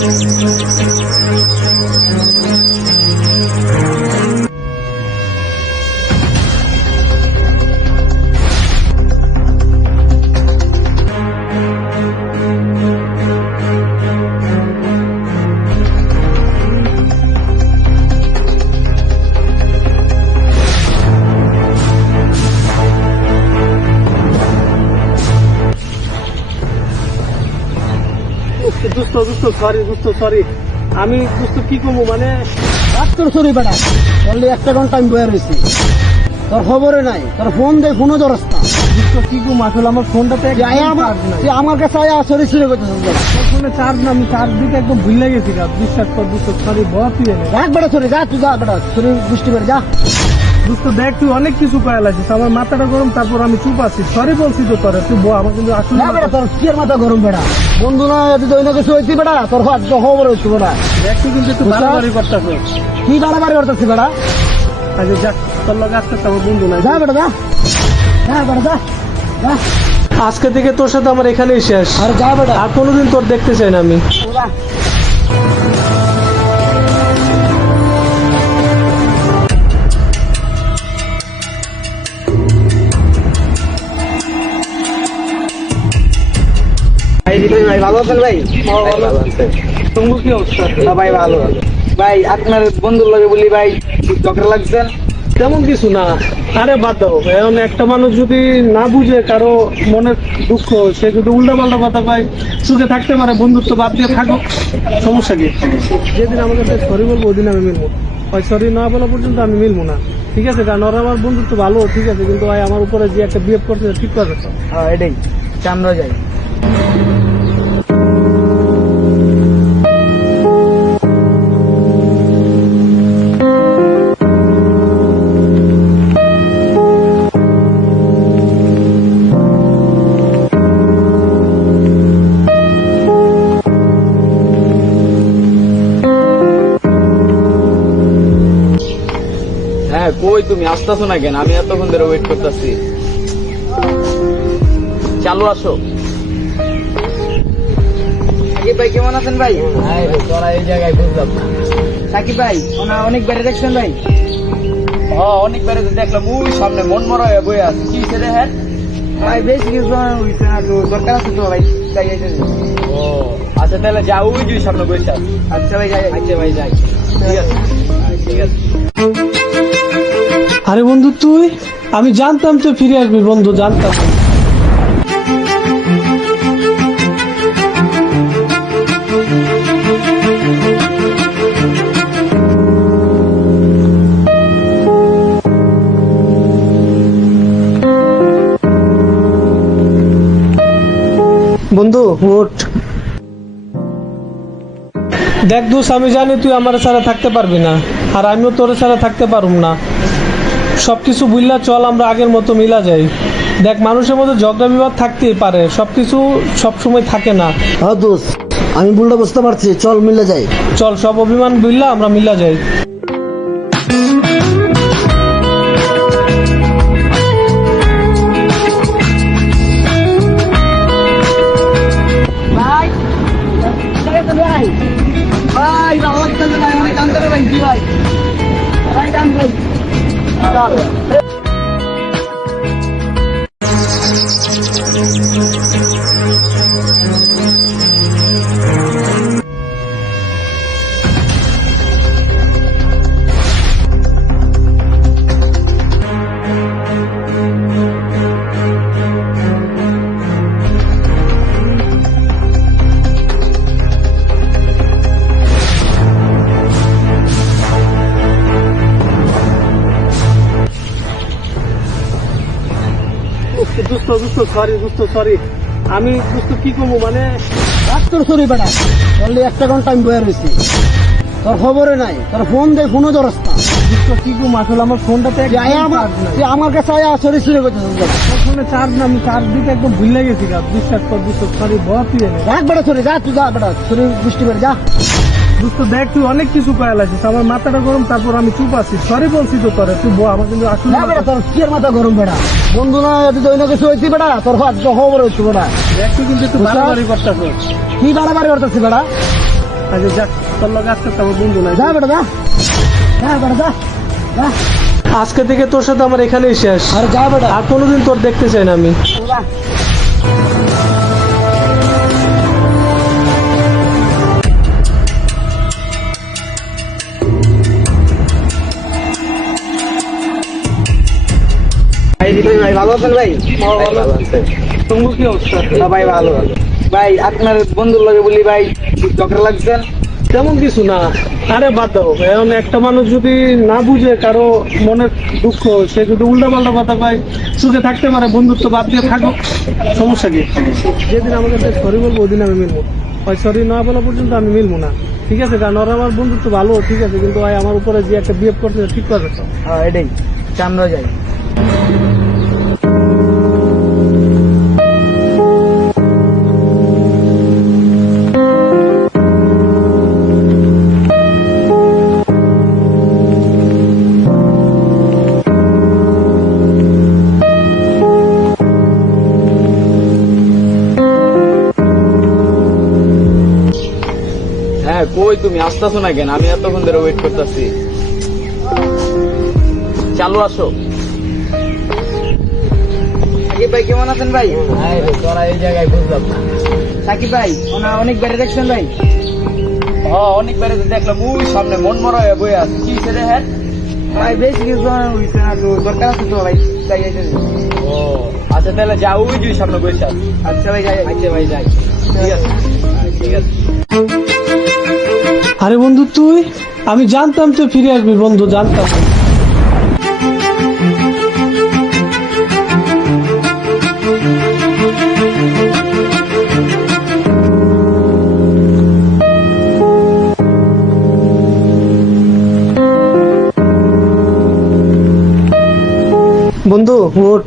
দুস্থ দুস্থ সরি দুস্থ সরি আমি দুস্থ কি করব মানে সরি বেটা অনলি একটা ঘণ্টা আমি বয়ে রয়েছি তোর খবরে নাই তোর ফোন দে ফোনও ধরস না। কি করব আসলে আমার ফোনটাতে আমার কাছে আয়া সরি ফোনে চার্জ না আমি চার্জ দিতে একদম ভুলে গেছি বিশ্বাস কর সরি বহুত তুই রাখ বেটা সরি যা তুই যা বেটা সরি বৃষ্টি বেড়ে যা। দেখ তুই অনেক কিছু কয়া লাগছিস আমার মাথাটা গরম তারপর আমি চুপ আছি। সরি বলছি তো তোরে তুই আমার কিন্তু আসলে না বেটা তোর কি আর মাথা গরম বেটা? বন্ধু না তুই তো কিছু হয়েছি বেটা তোর হাত তো খবর বেটা। দেখ তুই কিন্তু একটু? বাড়াবাড়ি করতেছ কি বাড়াবাড়ি করতেছি বেটা? আগে যাক তোর লগে আসতে আমার বন্ধু না যা বেটা যা। যা বেটা যা। যা। আজকে থেকে তোর সাথে আমার এখানেই শেষ। আর যা বেটা। আর কোনোদিন তোর দেখতে চাই না আমি। যা। ভাই ভালো আছেন ভাই? তোমার কি অবস্থা? হ্যাঁ ভাই ভালো। ভাই আপনার বন্ধুর লগে বলি ভাই ঝগড়া লাগছেন? তেমন কিছু না। আরে বাদ দাও। এখন একটা মানুষ যদি না বুঝে কারও মনের দুঃখ সে যদি উল্টা পাল্টা কথা পায় সুখে থাকতে পারে বন্ধুত্ব বাদ দিয়ে থাকো সমস্যা কি? যেদিন আমাকে সরি বলব ওদিন আমি মিলবো। ওই সরি না বলা পর্যন্ত আমি মিলবো না। ঠিক আছে? কারণ ওরা আমার বন্ধুত্ব ভালো ঠিক আছে? কিন্তু ভাই আমার উপরে যে একটা বিহেভ করছে ঠিক করে হ্যাঁ এটাই। চামড়া যাই আসতেছো না কেন? আমি এতক্ষণ ধরে ওয়েট করতেছি। চালু আসো। সাকিব ভাই কেমন আছেন ভাই? তোরা এই জায়গায় বুঝলাম সাকিব ভাই ওনা অনেক বেড়ে দেখছেন ভাই? হ্যাঁ অনেক বেড়ে তো দেখলাম। ওই সামনে মন মরা হয়ে বয়ে আছে। কি ছেলে হ্যাঁ ভাই বেশ কিছু হইছে না তো। দরকার আছে তো ভাই যাই। ও আচ্ছা তাহলে যা ওই যে সামনে বসে আচ্ছা ভাই যাই। আচ্ছা ভাই যাই। ঠিক আছে। ঠিক আছে। আরে বন্ধু তুই? আমি জানতাম তুই ফিরে আসবি, বন্ধু, জানতাম। বন্ধু, উঠ। দেখ দোষ আমি জানি তুই আমার ছাড়া থাকতে পারবি না, আর আমিও তোর ছাড়া থাকতে পারুম না। সবকিছু বুঝলা চল আমরা আগের মতো মিলা যাই। দেখ মানুষের মধ্যে ঝগড়া বিবাদ থাকতেই পারে সবকিছু সবসময় থাকে না। হ্যাঁ দোস্ত আমি ভুলটা বুঝতে পারছি চল মিলে যাই। চল সব অভিমান বুঝলা আমরা মিলা যাই। দুস্থ সরি দুস্থ সরি আমি দুস্থ কি করব মানে? রাখ তোর সরি বেটা অনলি একটা ঘণ্টা আমি বয়ে রয়েছি তোর খবরে নাই তোর ফোন দে ফোনও ধরস না। কি করব আসলে আমার ফোনটাতে তুই আয়া আমার কাছে আয়া সরি সরি ফোনে চার্জ না আমি চার্জ দিতে একদম ভুলে গেছি বিশ্বাস কর দুস্থ সরি বহুত তুই রাখ বেটা সরি যা তুই যা বেটা সরি বৃষ্টি বেড়ে যা। দুস্থ দেখ তুই অনেক কিছু কয়া লাগছিস আমার মাথাটা গরম তারপর আমি চুপ আছি। সরি বলছি তো তোরে তুই বল আমার কিন্তু আসলে না বেটা তোর কি মাথা গরম বেটা? বন্ধু না তুই অন্য কিছু হয়েছি বেটা তোর হাত তো খবর হয়েছে বেটা। দেখ তুই কিন্তু বুঝলা? বাড়াবাড়ি করতেছ। কি বাড়াবাড়ি করতেছি বেটা? আচ্ছা যাক তোর লগে আজকে তো আমার বন্ধু নাই। যা বেটা যা। যা বেটা যা। যা। আজকে থেকে তোর সাথে আমার এখানেই শেষ। আর যা বেটা। আর কোনোদিন তোর দেখতে চাই না আমি। যা ভাই ভাই? ভালো আছেন ভাই তুমি কি অবস্থা? ভাই ভালো ভাই আপনার বন্ধুর লগে বলি ভাই ঝগড়া লাগছেন তেমন কিছু না। আরে বাদ দাও। এখন একটা মানুষ যদি না বুঝে কারও মনের দুঃখ সে যদি উল্টা পাল্টা কথা পায় সুখে থাকতে পারে বন্ধুত্ব বাদ দিয়ে থাকো সমস্যা কি? যেদিন আমাকে সরি বলব ওদিন আমি মিলবো। হয় সরি না বলা পর্যন্ত আমি মিলবো না। ঠিক আছে? কারণ ওরা আমার বন্ধুত্ব ভালো ঠিক আছে? কিন্তু ভাই আমার উপরে যে একটা বিহেভ করছে ঠিক করবে তো? হ্যাঁ এটাই। চান্দ্র যাই কই তুমি আসতেছো না কেন? আমি এতক্ষণ ধরে ওয়েট করতেছি। চালু আসো। সাকিব ভাই কেমন আছেন ভাই? তোরা এই জায়গায় বুঝলাম না সাকিব ভাই ওনা অনেক বেড়ে দেখছেন ভাই? হ্যাঁ অনেক বেড়ে দেখলাম। ওই সামনে মন মরা হয়ে বয়ে আছে। কি ছেড়ে হ্যাঁ ভাই বেশি কিছু হইছে না তো দরকার আছে তো ভাই তাই। ও আচ্ছা তাহলে যাও ওই যে সামনে বসে আচ্ছা ভাই যাই। আচ্ছা ভাই যাই। ঠিক আছে। ঠিক আছে। আরে বন্ধু তুই? আমি জানতাম তুই ফিরে আসবি বন্ধু, জানতাম। বন্ধু, উঠ।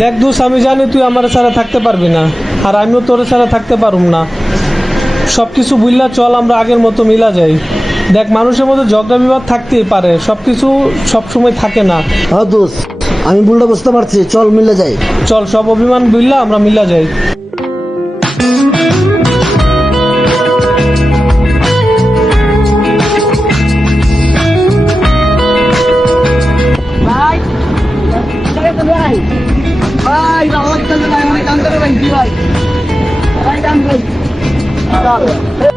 দেখ দোষ আমি জানি তুই আমার ছাড়া থাকতে পারবি না, আর আমিও তোর ছাড়া থাকতে পারুম না। সবকিছু বুঝলা চল আমরা আগের মতো মিলা যাই। দেখ মানুষের মধ্যে ঝগড়া বিবাদ থাকতেই পারে সবকিছু সবসময় থাকে না। হ্যাঁ দোষ আমি ভুলটা বুঝতে পারছি চল মিলে যাই। চল সব অভিমান বুঝলা আমরা মিলা যাই। ভাই ভাই। ভাই ভালো লাগতেছে ভাই অনেক ভাই ভাই? ভাই ভাই দুস্থ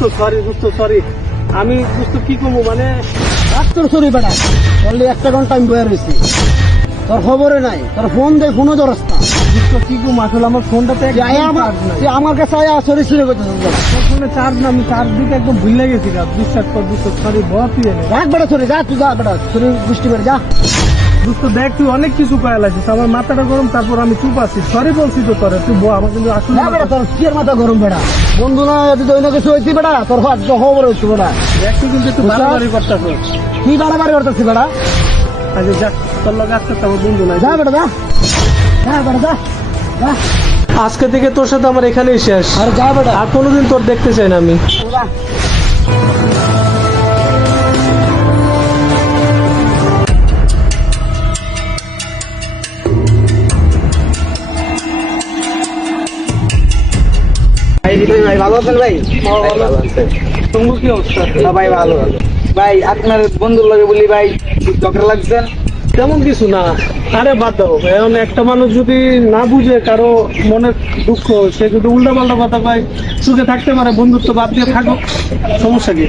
দুস্থ সরি দুস্থ সরি আমি দুস্থ কি করব মানে ডাক্তার সরি বেটা বললি একটা ঘণ্টা আমি বয়ে রয়েছি তোর খবরে নাই। তোর ফোন দে ফোনও ধরস না। কি করব আসলে আমার ফোনটাতে আমার কাছে আয়া সরি সরি ফোনে চার্জ না আমি চার্জ দিতে একদম ভুলে গেছি বিশ্বাস কর দুস্থ সরি এনে। রাখ বেটা সরি যা তুই যা বেটা সরি বৃষ্টি বেড়ে যা। দুস্থ দেখ তুই অনেক কিছু কয়াল আছিস আমার মাথাটা গরম তারপর আমি চুপ আছি। সরি বলছি তো তোরে তুই বল আমার কিন্তু আসলে না বেটা তোর কিয়ের মাথা গরম বেটা? বন্ধু না যদি দৈন্য কিছু হয়েছি বেটা? তোর হাত খবর হয়েছে বেটা। একটু কিন্তু একটু বাড়াবাড়ি করতেছ। কি বাড়াবাড়ি করতেছি বেটা? আচ্ছা যাক তোর লগে তো আমার বন্ধু নাই। যা বেটা যা। যা বেটা যা। যা। আজকে থেকে তোর সাথে আমার এখানেই শেষ। আর যা বেটা। আর কোনোদিন তোর দেখতে চাই না আমি। ভাই ভাই? ভালো আছেন। ভাই তুমি কি অবস্থা? হ্যাঁ ভাই ভালো। ভাই আপনার বন্ধুর লগে বলি ভাই ঝগড়া লাগছেন তেমন কিছু না। আরে বাদ দাও। এখন একটা মানুষ যদি না বুঝে কারও মনের দুঃখ সে যদি উল্টা পাল্টা কথা পায় সুখে থাকতে পারে বন্ধুত্ব বাদ দিয়ে থাকো সমস্যা কি?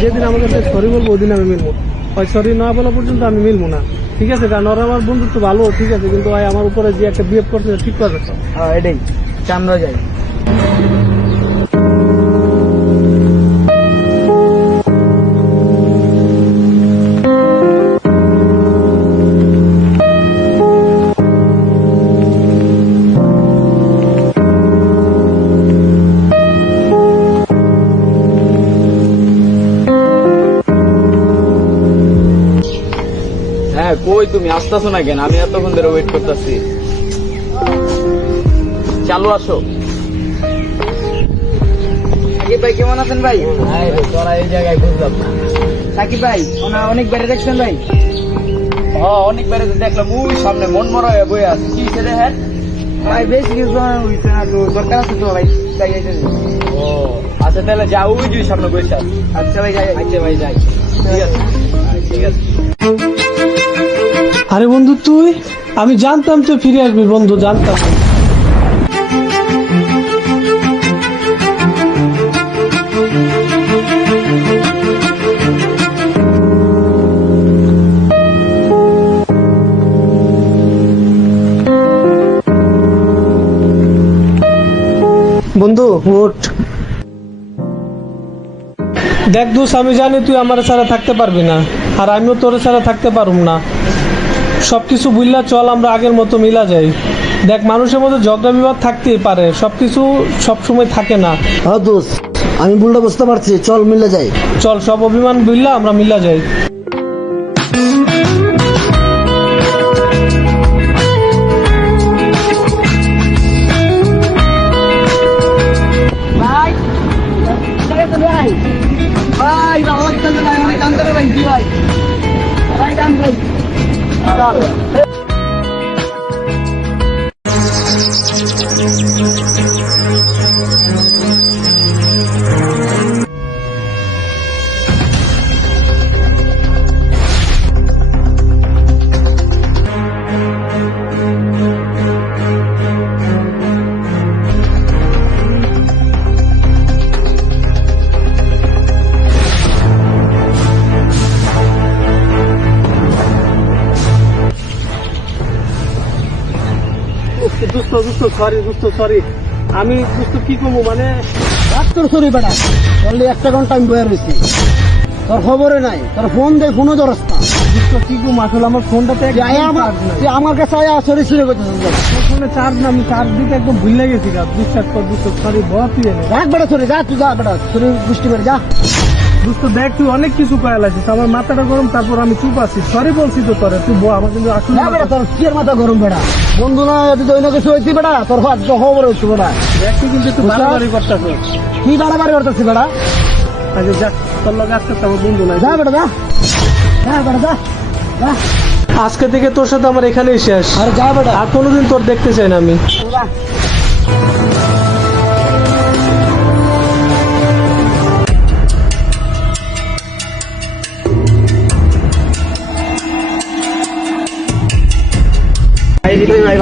যেদিন আমাকে সরি বলব ওদিন আমি মিলবো। হয় সরি না বলা পর্যন্ত আমি মিলবো না। ঠিক আছে? কারণ ওরা আমার বন্ধুত্ব ভালো ঠিক আছে? কিন্তু ভাই আমার উপরে যে একটা বিহেভ করছে ঠিক করবে হ্যাঁ এটাই। চান্দ্র যাই আসতেছো না কেন? আমি এতক্ষণ ধরে ওয়েট করতেছি। চালু আসো। সাকিব ভাই কেমন আছেন ভাই? তোরা এই জায়গায় বুঝলাম সাকিব ভাই ওনা অনেক বেড়ে দেখছেন ভাই? হ্যাঁ অনেক বেড়ে দেখলাম। ওই সামনে মন মরা হয়ে বয়ে আছে। কি ছেলে হ্যাঁ? ভাই বেশ কিছু হইছে না তো দরকার আছে তো ভাই তাই ও আচ্ছা তাহলে যাও ওই যে সামনে বসে আচ্ছা ভাই যাই। আচ্ছা ভাই যাই। ঠিক আছে। ঠিক আছে। আরে বন্ধু তুই? আমি জানতাম তুই ফিরে আসবি, বন্ধু, জানতাম। বন্ধু দেখ দোষ আমি জানি তুই আমার ছাড়া থাকতে পারবি না, আর আমিও তোর ছাড়া থাকতে পারুম না। সবকিছু বুঝলা চল আমরা আগের মতো মিলা যাই দেখ মানুষের মধ্যে ঝগড়া বিবাদ থাকতেই পারে সবকিছু সবসময় থাকে না হ্যাঁ দোস্ত আমি ভুলটা বুঝতে পারছি চল মিলে যাই চল সব অভিমান বুঝলা আমরা মিলা যাই ভাই ভাই ভাই ভাই অনেক কাম করে ভাই কি ভাই ভাই কাম ভাই দুস্থ দুস্থ সরি দুস্থ সরি আমি দুস্থ কি করব মানে? রাত তোর সরি বেটা। বললি একটা ঘণ্টা আমি বয়ে রয়েছি তোর খবরে নাই। তোর ফোন দে ফোনও ধরস না। কি করব আসলে আমার ফোনটাতে আমার কাছে আয়া সরি সরি ফোনে চার্জ না আমি চার্জ দিতে একদম ভুলে গেছি বিশ্বাস কর দুস্থ সরি ইয়ে রাখ বেটা সরি যা তুই যা বেটা। সরি বৃষ্টি বেড়ে যা। দুস্থ দেখ তুই অনেক কিছু কয়াল আছিস আমার মাথাটা গরম তারপর আমি চুপ আছি। সরি বলছি তো তোরে তুই বল আমার কিন্তু আসলে না বেটা তোর কিয়ের মাথা গরম বেটা? বন্ধু না যদি দৈন্য কিছু হয়েছি বেটা তোর হাত খবর হয়েছে বেটা। দেখছি কিন্তু একটু বাড়াবাড়ি করতেছে কি বাড়াবাড়ি করতেছি বেটা? আচ্ছা যাক তোর লগে আজকে তো বন্ধু নাই। যা বেটা যা। যা বেটা যা। যা। আজকে থেকে তোর সাথে আমার এখানেই শেষ। আরে যা বেটা। আর কোনোদিন তোর দেখতে চাই না আমি।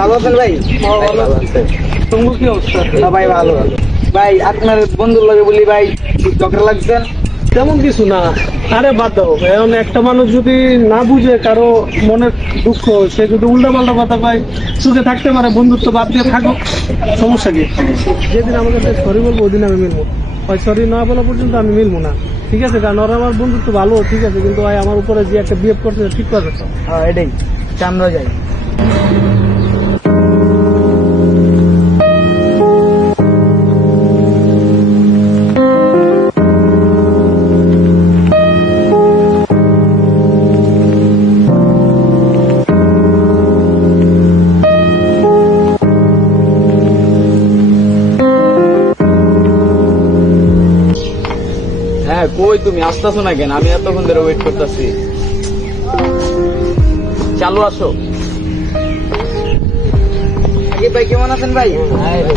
ভালো আছেন ভাই? তুমি কি অবস্থা ভাই ভালো। ভাই আপনার বন্ধুর লগে বলি ভাই ঝগড়া লাগছেন? তেমন কিছু না। আরে বাদ দাও। এখন একটা মানুষ যদি না বুঝে কারও মনের দুঃখ সে যদি উল্টা পাল্টা কথা পায় সুখে থাকতে পারে বন্ধুত্ব বাদ দিয়ে থাকো সমস্যা কি? যেদিন আমাকে সরি বলব ওদিন আমি মিলবো। ওই সরি না বলা পর্যন্ত আমি মিলবো না। ঠিক আছে কারণ ওরা আমার বন্ধুত্ব ভালো ঠিক আছে কিন্তু ভাই আমার উপরে যে একটা বিহেভ করছে ঠিক করবে হ্যাঁ এটাই। চান্দ্র যাই হ্যাঁ কই তুমি? আসতেছো না কেন? আমি এতক্ষণ ধরে ওয়েট করতেছি। চালু আসো সাকিব ভাই কেমন আছেন ভাই?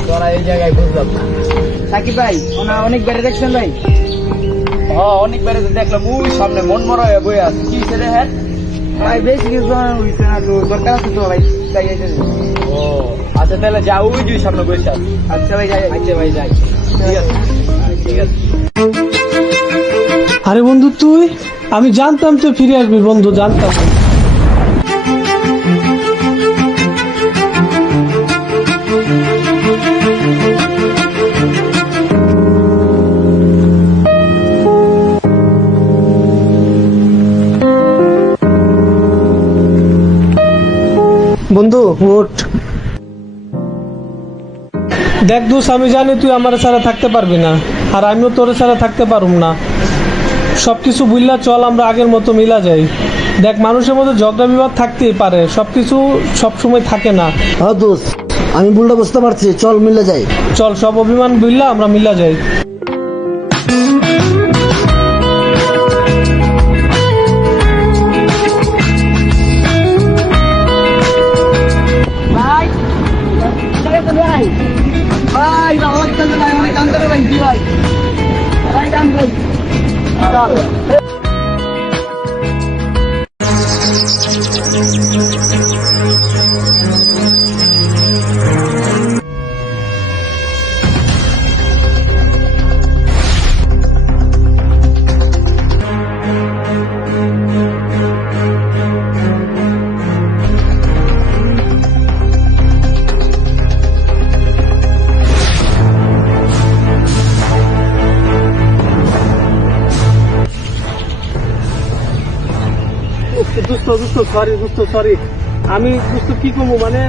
তোরা এই জায়গায় বুঝলাম না সাকিব ভাই ওনা অনেক বেড়ে দেখছেন ভাই? হ্যাঁ অনেক বেড়ে দেখলাম। ওই সামনে মন মরা হয়ে বয়ে আছে। কি ছেলে হ্যাঁ? ভাই বেশ কিছু হইছে না তো। দরকার আছে তো ভাই তাই ও আচ্ছা তাহলে যাও ওই যে সামনে বসে আচ্ছা ভাই যাই। আচ্ছা ভাই যাই। ঠিক আছে। ঠিক আছে। আরে বন্ধু তুই? আমি জানতাম তুই ফিরে আসবি, বন্ধু, জানতাম। বন্ধু ওঠ দেখ দোষ আমি জানি তুই আমার ছাড়া থাকতে পারবি না, আর আমিও তোর ছাড়া থাকতে পারুম না। সবকিছু বুঝলা চল আমরা আগের মতো মিলা যাই। দেখ মানুষের মধ্যে ঝগড়া বিবাদ থাকতেই পারে সবকিছু সবসময় থাকে না। হ্যাঁ দোস্ত আমি ভুলটা বুঝতে পারছি চল মিলে যাই। চল সব অভিমান বুঝলা আমরা মিলা যাই। 감. দুস্থ দুস্থ সরি দুস্থ সরি আমি দুস্থ কি করব মানে?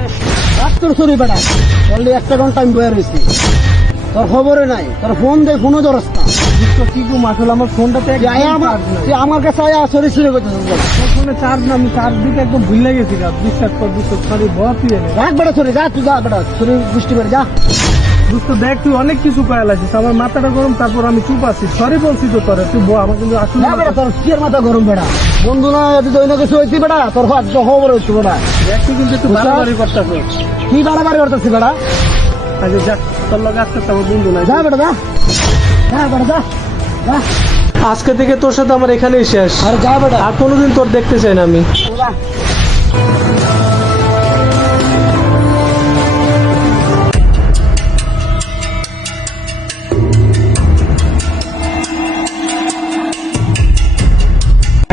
তোর শরীর বেটা। একটা ঘণ্টা আমি বয়ে রয়েছি। তোর খবরে নাই। তোর ফোন দে ফোনও ধরস না। দুস্থ কি করব আসলে আমার আয়া আমার কাছে আয়া করতেছিস বল। ফোনে চার্জ না আমি চার্জ দিতে একদম ভুলে গেছি গা বিশ্বাস কর দুস্থ সরি এনে রাখ বেটা শরীর যা তুই যা বেটা শরীর বৃষ্টি যা। দুস্থ দেখ তুই অনেক কিছু কয়াল আছিস আমার মাথাটা গরম তারপর আমি চুপ আছি। সরি বলছি তো তোরে তুই বল আমার কিন্তু আসলে না বেটা তোর কি মাথা গরম বেটা? বন্ধু না তুই তো অন্য কিছু হয়েছি বেটা। তোর হাত খবর হচ্ছে বেটা। দেখ তুই কিন্তু একটু বাড়াবাড়ি করতেছ। কি বাড়াবাড়ি করতেছি বেটা? আচ্ছা যাক তোর লগে আজকে তো আমার বন্ধু নাই। যা বেটা যা। যা বেটা যা। যা। আজকে থেকে তোর সাথে আমার এখানেই শেষ। আর যা বেটা। আর কোনোদিন তোর দেখতে চাই না আমি।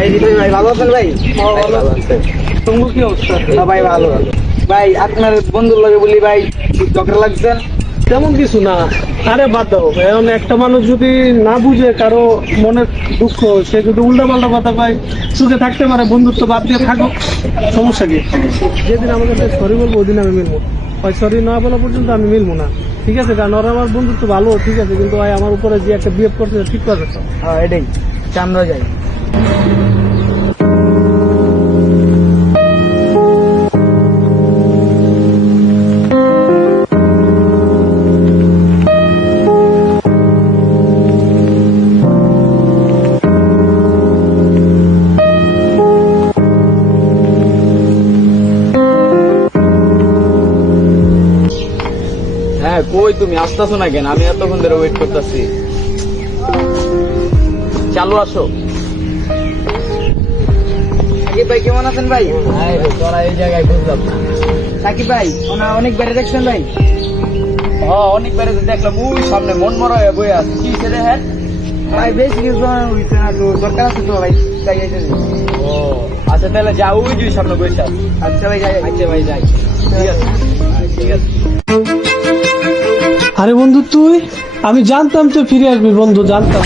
ভাই দিদি ভাই ভালো আছেন ভাই? তোমার কি অবস্থা? হ্যাঁ ভাই ভালো। ভাই আপনার বন্ধুর লগে বলি ভাই ঝগড়া লাগছেন তেমন কিছু না। আরে বাদ দাও। এখন একটা মানুষ যদি না বুঝে কারও মনের দুঃখ সে যদি উল্টা পাল্টা কথা পায় সুখে থাকতে পারে বন্ধুত্ব বাদ দিয়ে থাকো সমস্যা কি? যেদিন আমাকে সরি বলব ওই দিন আমি মিলবো। ওই সরি না বলা পর্যন্ত আমি মিলবো না। ঠিক আছে কারণ ওরা আমার বন্ধুত্ব ভালো ঠিক আছে কিন্তু ভাই আমার উপরে যে একটা বিহেভ করছে ঠিক করছে তো। হ্যাঁ এটাই। চামড়া যাই তুমি আসতেছো না কেন? আমি এতক্ষণ ধরে ওয়েট করতেছি। চালু আসো সাকিব ভাই কেমন আছেন ভাই? তোরা এই জায়গায় বুঝলাম সাকিব ভাই ওনা অনেক বেড়ে দেখছেন ভাই? হ্যাঁ অনেক বেড়ে দেখলাম। ওই সামনে মন মরা হয়ে বই আছে। কি ছেড়ে হ্যাঁ ভাই বেশি কিছু হইছে না তো। দরকার আছে তো ভাই যাই ও আচ্ছা তাহলে যা ওই যে সামনে বসে আচ্ছা ভাই যাই। আচ্ছা ভাই যাই। ঠিক আছে। ঠিক আছে। আরে বন্ধু তুই? আমি জানতাম তুই ফিরে আসবি, বন্ধু, জানতাম।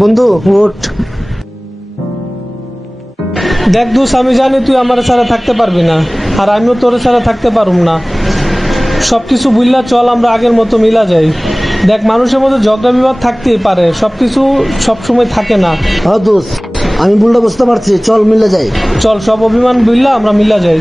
বন্ধু, উঠ। দেখ দোষ আমি জানি তুই আমার ছাড়া থাকতে পারবি না, আর আমিও তোর ছাড়া থাকতে পারুম না। সবকিছু বুঝলা চল আমরা আগের মতো মিলা যাই। দেখ মানুষের মধ্যে ঝগড়া বিবাদ থাকতেই পারে সবকিছু সবসময় থাকে না। হ্যাঁ দোস্ত আমি ভুলটা বুঝতে পারছি চল মিলে যাই। চল সব অভিমান বুঝলা আমরা মিলা যাই।